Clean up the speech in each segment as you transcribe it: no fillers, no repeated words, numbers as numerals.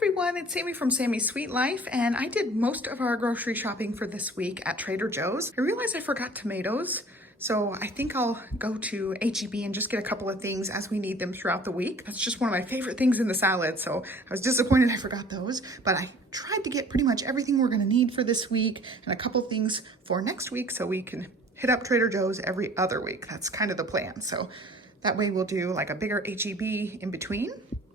Everyone, it's Sammy from Sammy's Sweet Life, and I did most of our grocery shopping for this week at Trader Joe's. I realized I forgot tomatoes, so I think I'll go to H-E-B and just get a couple of things as we need them throughout the week. That's just one of my favorite things in the salad, so I was disappointed I forgot those, but I tried to get pretty much everything we're gonna need for this week and a couple things for next week so we can hit up Trader Joe's every other week. That's kind of the plan, so that way we'll do like a bigger H-E-B in between.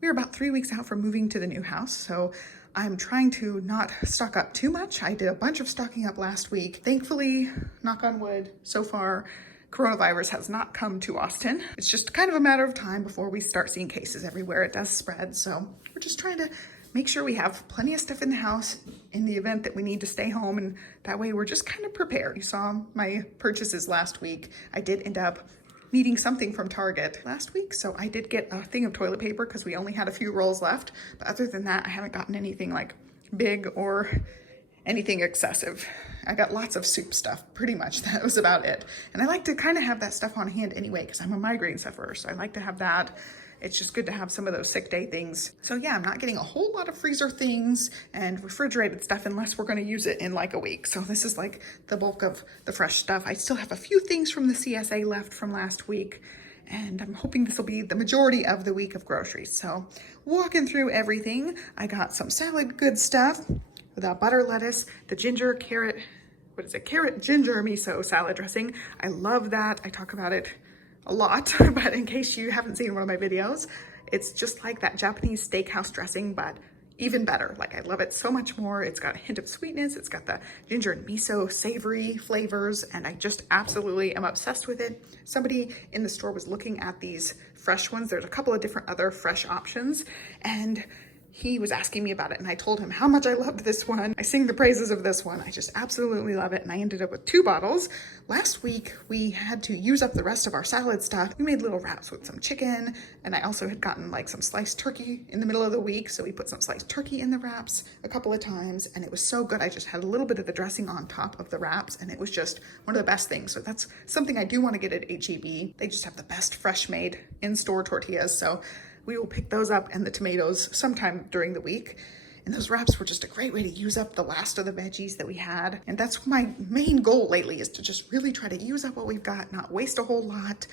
We're about 3 weeks out from moving to the new house, so I'm trying to not stock up too much. I did a bunch of stocking up last week. Thankfully, knock on wood, so far, coronavirus has not come to Austin. It's just kind of a matter of time before we start seeing cases everywhere. It does spread, so we're just trying to make sure we have plenty of stuff in the house in the event that we need to stay home, and that way we're just kind of prepared. You saw my purchases last week. I did end up needing something from Target last week, so I did get a thing of toilet paper because we only had a few rolls left, but other than that I haven't gotten anything like big or anything excessive. I got lots of soup stuff, pretty much. That was about it, and I like to kind of have that stuff on hand anyway because I'm a migraine sufferer, so I like to have that. It's just good to have some of those sick day things. So yeah, I'm not getting a whole lot of freezer things and refrigerated stuff unless we're gonna use it in like a week. So this is like the bulk of the fresh stuff. I still have a few things from the CSA left from last week, and I'm hoping this will be the majority of the week of groceries. So walking through everything, I got some salad good stuff without butter lettuce, the ginger, carrot, carrot ginger miso salad dressing. I love that. I talk about it a lot, but in case you haven't seen one of my videos, it's just like that Japanese steakhouse dressing, but even better. Like, I love it so much more. It's got a hint of sweetness. It's got the ginger and miso savory flavors, and I just absolutely am obsessed with it. Somebody in the store was looking at these fresh ones. There's a couple of different other fresh options, and he was asking me about it, and I told him how much I loved this one. I sing the praises of this one. I just absolutely love it, and I ended up with 2 bottles. Last week, we had to use up the rest of our salad stuff. We made little wraps with some chicken, and I also had gotten like some sliced turkey in the middle of the week, so we put some sliced turkey in the wraps a couple of times, and it was so good. I just had a little bit of the dressing on top of the wraps, and it was just one of the best things. So that's something I do want to get at H-E-B. They just have the best fresh made in-store tortillas, so we will pick those up and the tomatoes sometime during the week. And those wraps were just a great way to use up the last of the veggies that we had. And that's my main goal lately, is to just really try to use up what we've got, not waste a whole lot.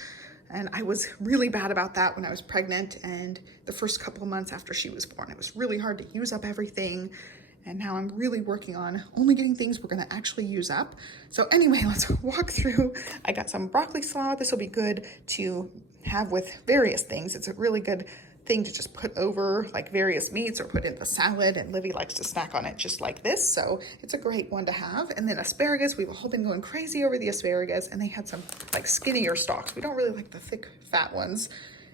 And I was really bad about that when I was pregnant and the first couple of months after she was born. It was really hard to use up everything. And now I'm really working on only getting things we're gonna actually use up. So anyway, let's walk through. I got some broccoli slaw. This will be good to have with various things. It's a really good thing to just put over like various meats or put in the salad, and Livy likes to snack on it just like this, so it's a great one to have. And then asparagus, we've all been going crazy over the asparagus, and they had some like skinnier stalks. We don't really like the thick fat ones.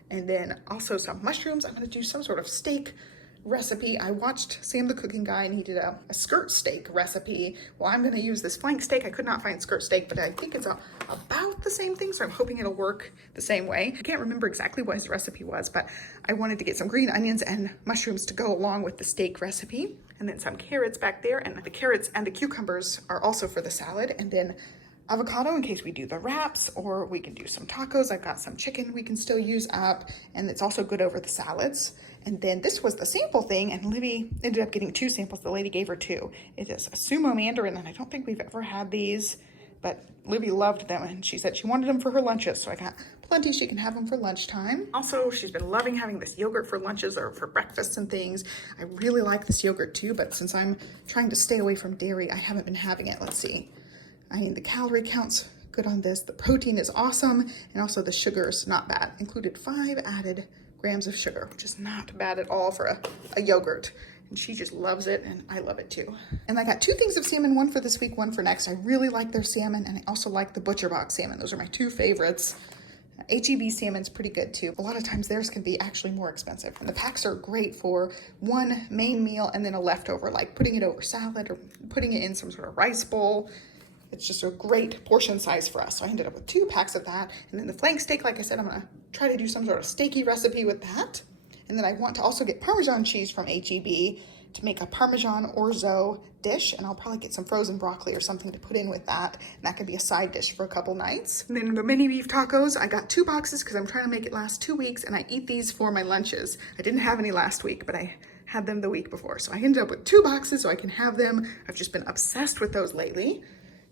And then also some mushrooms. I'm going to do some sort of steak recipe. I watched Sam the cooking guy, and he did a skirt steak recipe. Well, I'm going to use this flank steak. I could not find skirt steak, but I think it's about the same thing, so I'm hoping it'll work the same way. I can't remember exactly what his recipe was, but I wanted to get some green onions and mushrooms to go along with the steak recipe, and then some carrots back there, and the carrots and the cucumbers are also for the salad, and then avocado in case we do the wraps, or we can do some tacos. I've got some chicken we can still use up, and it's also good over the salads. And then this was the sample thing, and Livy ended up getting 2 samples. The lady gave her 2. It is a sumo mandarin, and I don't think we've ever had these, but Livy loved them, and she said she wanted them for her lunches, so I got plenty. She can have them for lunchtime. Also, she's been loving having this yogurt for lunches or for breakfasts and things. I really like this yogurt too, but since I'm trying to stay away from dairy, I haven't been having it. Let's see. I mean, the calorie count's good on this. The protein is awesome, and also the sugar is not bad. Included 5 added grams of sugar, which is not bad at all for a yogurt. And she just loves it, and I love it too. And I got 2 things of salmon, one for this week, one for next. I really like their salmon, and I also like the Butcher Box salmon. Those are my 2 favorites. H-E-B salmon's pretty good too. A lot of times theirs can be actually more expensive. And the packs are great for one main meal and then a leftover, like putting it over salad or putting it in some sort of rice bowl. It's just a great portion size for us. So I ended up with 2 packs of that. And then the flank steak, like I said, I'm gonna try to do some sort of steaky recipe with that. And then I want to also get Parmesan cheese from H-E-B to make a Parmesan orzo dish. And I'll probably get some frozen broccoli or something to put in with that. And that could be a side dish for a couple nights. And then the mini beef tacos, I got 2 boxes because I'm trying to make it last 2 weeks. And I eat these for my lunches. I didn't have any last week, but I had them the week before. So I ended up with 2 boxes so I can have them. I've just been obsessed with those lately.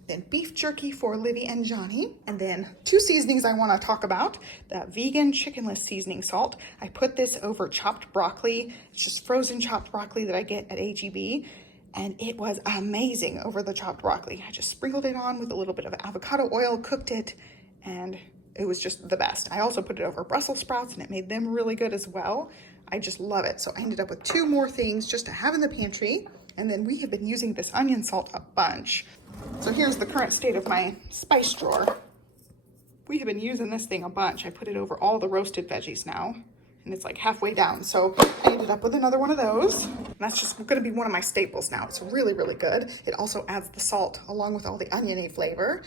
Then beef jerky for Olivia and Johnny. And then 2 seasonings I want to talk about. The vegan chickenless seasoning salt. I put this over chopped broccoli. It's just frozen chopped broccoli that I get at HEB. And it was amazing over the chopped broccoli. I just sprinkled it on with a little bit of avocado oil, cooked it, and it was just the best. I also put it over Brussels sprouts and it made them really good as well. I just love it. So I ended up with 2 more things just to have in the pantry. And then we have been using this onion salt a bunch. So here's the current state of my spice drawer. We have been using this thing a bunch. I put it over all the roasted veggies now, and it's like halfway down. So I ended up with another one of those. And that's just gonna be one of my staples now. It's really, really good. It also adds the salt along with all the oniony flavor.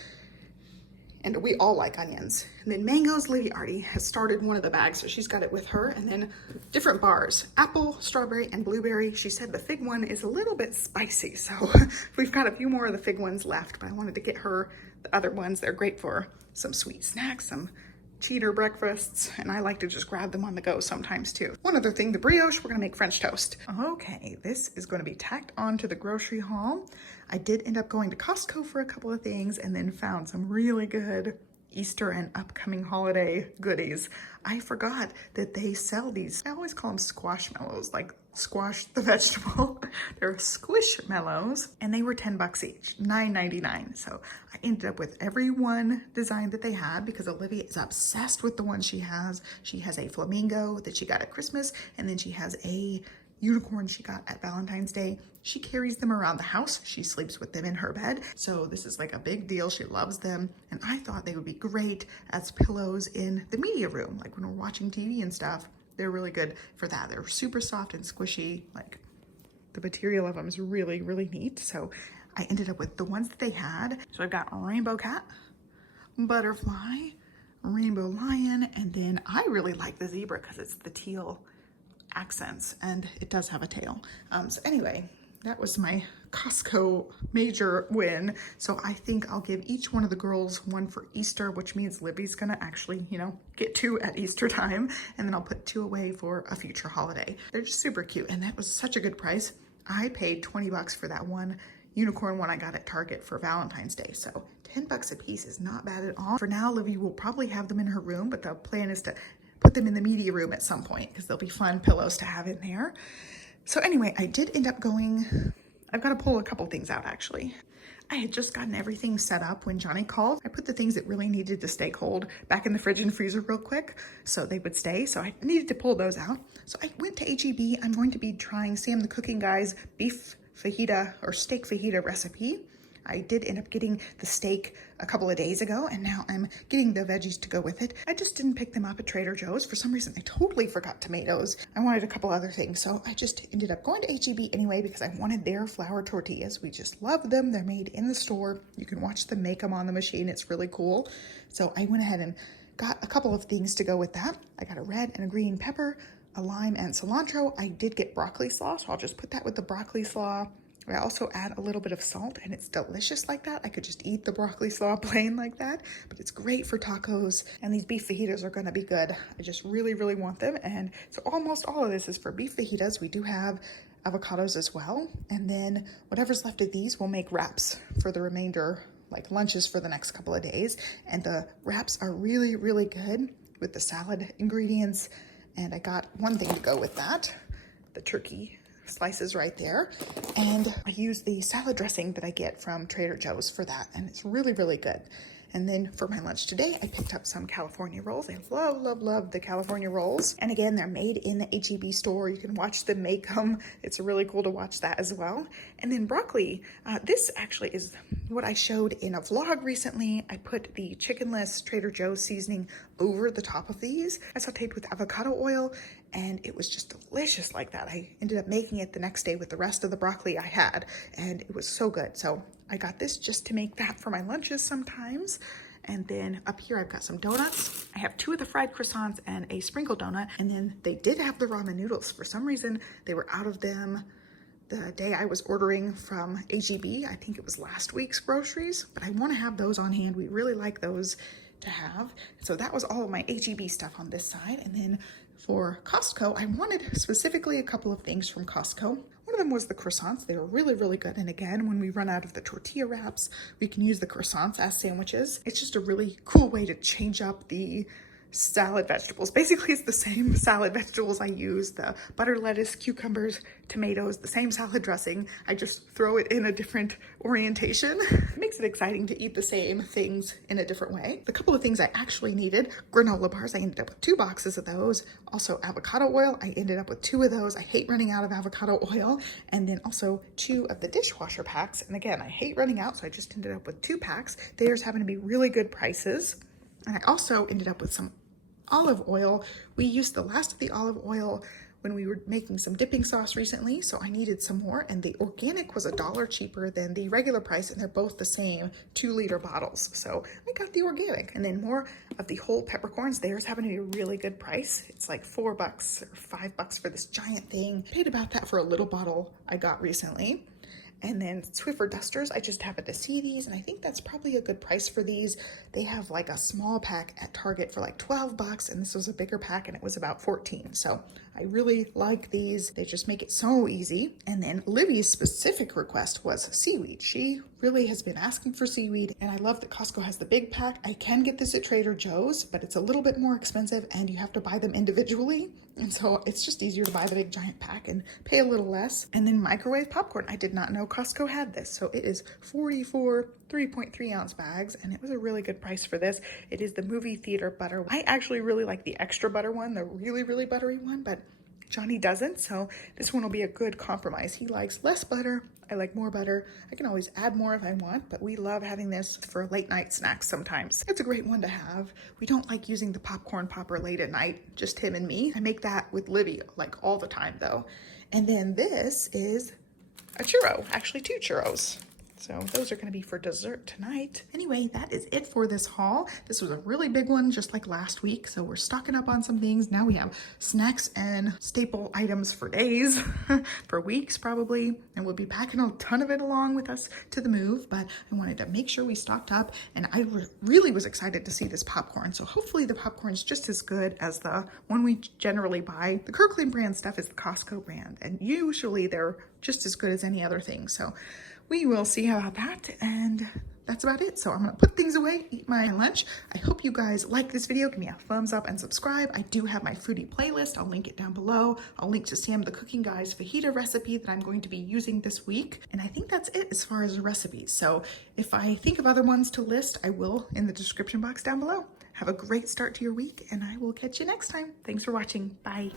And we all like onions. And then mangoes, Olivia already has started one of the bags, so she's got it with her. And then different bars, apple, strawberry, and blueberry. She said the fig one is a little bit spicy, so we've got a few more of the fig ones left, but I wanted to get her the other ones. They're great for some sweet snacks, some cheater breakfasts, and I like to just grab them on the go sometimes too. One other thing, the brioche, we're gonna make French toast. Okay, this is gonna be tacked onto the grocery haul. I did end up going to Costco for a couple of things and then found some really good Easter and upcoming holiday goodies. I forgot that they sell these, I always call them squashmallows, like squash the vegetable. They're squishmallows, and they were 10 bucks each, $9.99. So I ended up with every one design that they had because Olivia is obsessed with the one she has. She has a flamingo that she got at Christmas, and then she has a unicorn she got at Valentine's Day. She carries them around the house. She sleeps with them in her bed. So this is like a big deal. She loves them. And I thought they would be great as pillows in the media room. Like when we're watching TV and stuff, they're really good for that. They're super soft and squishy. Like the material of them is really, really neat. So I ended up with the ones that they had. So I've got rainbow cat, butterfly, rainbow lion, and then I really like the zebra because it's the teal accents and it does have a tail. So anyway, that was my Costco major win. So I think I'll give each one of the girls one for Easter, which means Libby's gonna actually, you know, get 2 at Easter time, and then I'll put 2 away for a future holiday. They're just super cute, and that was such a good price. I paid 20 bucks for that one unicorn one I got at Target for Valentine's Day. So 10 bucks a piece is not bad at all. For now, Olivia will probably have them in her room, but the plan is to put them in the media room at some point because they'll be fun pillows to have in there. So anyway, I did end up going, I've got to pull a couple things out actually. I had just gotten everything set up when Johnny called. I put the things that really needed to stay cold back in the fridge and freezer real quick so they would stay. So I needed to pull those out. So I went to HEB. I'm going to be trying Sam the Cooking Guy's beef fajita or steak fajita recipe. I did end up getting the steak a couple of days ago, and now I'm getting the veggies to go with it. I just didn't pick them up at Trader Joe's. For some reason, I totally forgot tomatoes. I wanted a couple other things, so I just ended up going to HEB anyway because I wanted their flour tortillas. We just love them. They're made in the store. You can watch them make them on the machine. It's really cool. So I went ahead and got a couple of things to go with that. I got a red and a green pepper, a lime and cilantro. I did get broccoli slaw, so I'll just put that with the broccoli slaw. I also add a little bit of salt, and it's delicious like that. I could just eat the broccoli slaw plain like that, but it's great for tacos, and these beef fajitas are gonna be good. I just really, really want them, and so almost all of this is for beef fajitas. We do have avocados as well, and then whatever's left of these, we'll make wraps for the remainder, like lunches for the next couple of days, and the wraps are really, really good with the salad ingredients, and I got one thing to go with that, the turkey slices right there, and I use the salad dressing that I get from Trader Joe's for that, and it's really, really good. And then for my lunch today, I picked up some California rolls. I love, love, love the California rolls. And again, they're made in the HEB store. You can watch them make them. It's really cool to watch that as well. And then broccoli. This actually is what I showed in a vlog recently. I put the chickenless Trader Joe's seasoning over the top of these. I sauteed with avocado oil, and it was just delicious like that. I ended up making it the next day with the rest of the broccoli I had, and it was so good. So I got this just to make that for my lunches sometimes. And then up here, I've got some donuts. I have 2 of the fried croissants and a sprinkle donut. And then they did have the ramen noodles. For some reason, they were out of them the day I was ordering from HEB. I think it was last week's groceries, but I want to have those on hand. We really like those. to have. So that was all of my HEB stuff on this side. And then for Costco, I wanted specifically a couple of things from Costco. One of them was the croissants. They were really, really good. And again, when we run out of the tortilla wraps, we can use the croissants as sandwiches. It's just a really cool way to change up the salad vegetables. Basically, it's the same salad vegetables I use, the butter, lettuce, cucumbers, tomatoes, the same salad dressing. I just throw it in a different orientation. It makes it exciting to eat the same things in a different way. The couple of things I actually needed, granola bars, I ended up with 2 boxes of those. Also avocado oil, I ended up with 2 of those. I hate running out of avocado oil. And then also 2 of the dishwasher packs. And again, I hate running out, so I just ended up with 2 packs. Theirs happen to be really good prices. And I also ended up with some olive oil. We used the last of the olive oil when we were making some dipping sauce recently, so I needed some more, and the organic was $1 cheaper than the regular price, and they're both the same 2-liter bottles. So I got the organic. And then more of the whole peppercorns. Theirs happen to be a really good price. It's like $4 or $5 for this giant thing. Paid about that for a little bottle I got recently. And then Swiffer dusters, I just happened to see these, and I think that's probably a good price for these. They have like a small pack at Target for like $12, and this was a bigger pack and it was about 14. So I really like these. They just make it so easy. And then Olivia's specific request was seaweed. She really has been asking for seaweed, and I love that Costco has the big pack. I can get this at Trader Joe's, but it's a little bit more expensive and you have to buy them individually. And so it's just easier to buy the big giant pack and pay a little less. And then microwave popcorn. I did not know Costco had this. So it is 44 3.3 ounce bags, and it was a really good price for this. It is the movie theater butter. I actually really like the extra butter one, the really, really buttery one, but Johnny doesn't. So this one will be a good compromise. He likes less butter. I like more butter. I can always add more if I want, but we love having this for late night snacks sometimes. It's a great one to have. We don't like using the popcorn popper late at night, just him and me. I make that with Livy like all the time though. And then this is a churro, actually 2 churros. So those are gonna be for dessert tonight. Anyway, that is it for this haul. This was a really big one, just like last week. So we're stocking up on some things. Now we have snacks and staple items for days, for weeks probably. And we'll be packing a ton of it along with us to the move. But I wanted to make sure we stocked up. And I really was excited to see this popcorn. So hopefully the popcorn is just as good as the one we generally buy. The Kirkland brand stuff is the Costco brand. And usually they're just as good as any other thing. So we will see about that, and that's about it. So I'm gonna put things away, eat my lunch. I hope you guys like this video. Give me a thumbs up and subscribe. I do have my foodie playlist. I'll link it down below. I'll link to Sam the Cooking Guy's fajita recipe that I'm going to be using this week. And I think that's it as far as the recipes. So if I think of other ones to list, I will in the description box down below. Have a great start to your week, and I will catch you next time. Thanks for watching. Bye.